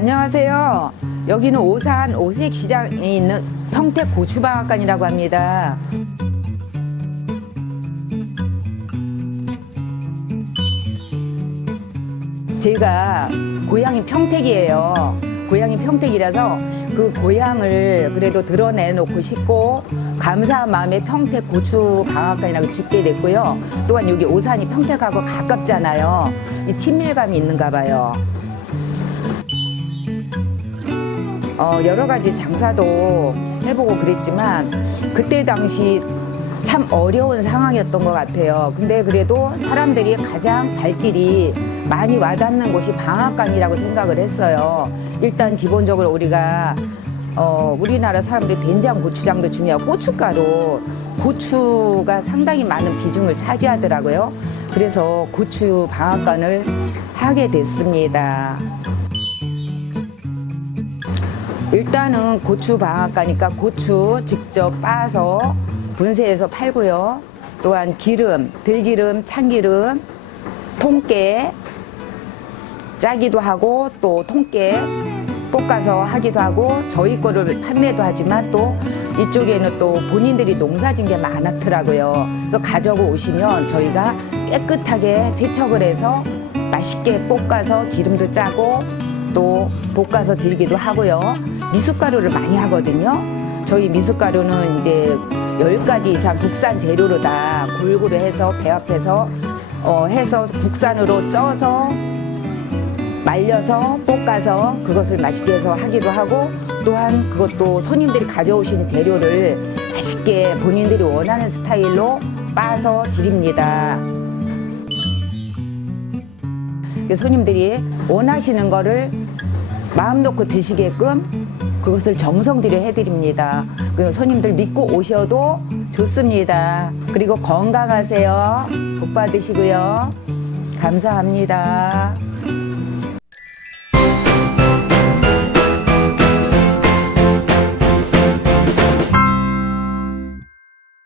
안녕하세요. 여기는 오산 오색시장에 있는 평택 고추방앗간이라고 합니다. 제가 고향이 평택이에요. 고향이 평택이라서 그 고향을 그래도 드러내놓고 싶고 감사한 마음에 평택 고추 방앗간이라고 짓게 됐고요. 또한 여기 오산이 평택하고 가깝잖아요. 이 친밀감이 있는가 봐요. 어, 여러 가지 장사도 해보고 그랬지만 그때 당시 참 어려운 상황이었던 것 같아요. 근데 그래도 사람들이 가장 발길이 많이 와닿는 곳이 방앗간이라고 생각을 했어요. 일단 기본적으로 우리가 어, 우리나라 사람들이 된장, 고추장도 중요하고 고춧가루, 고추가 상당히 많은 비중을 차지하더라고요. 그래서 고추 방앗간을 하게 됐습니다. 일단은 고추 방앗가니까 고추 직접 빻아서 분쇄해서 팔고요. 또한 기름, 들기름, 참기름, 통깨 짜기도 하고 또 통깨 볶아서 하기도 하고 저희 거를 판매도 하지만 또 이쪽에는 또 본인들이 농사진 게 많았더라고요. 그래서 가져고 오시면 저희가 깨끗하게 세척을 해서 맛있게 볶아서 기름도 짜고 또 볶아서 들기도 하고요. 미숫가루를 많이 하거든요. 저희 미숫가루는 이제 10가지 이상 국산 재료로 다 골고루 해서 배합해서 어, 해서 국산으로 쪄서 말려서 볶아서 그것을 맛있게 해서 하기도 하고 또한 그것도 손님들이 가져오신 재료를 맛있게 본인들이 원하는 스타일로 빻아서 드립니다. 그 손님들이 원하시는 거를 마음 놓고 드시게끔 그것을 정성 들여 해드립니다. 그 손님들 믿고 오셔도 좋습니다. 그리고 건강하세요. 복 받으시고요. 감사합니다.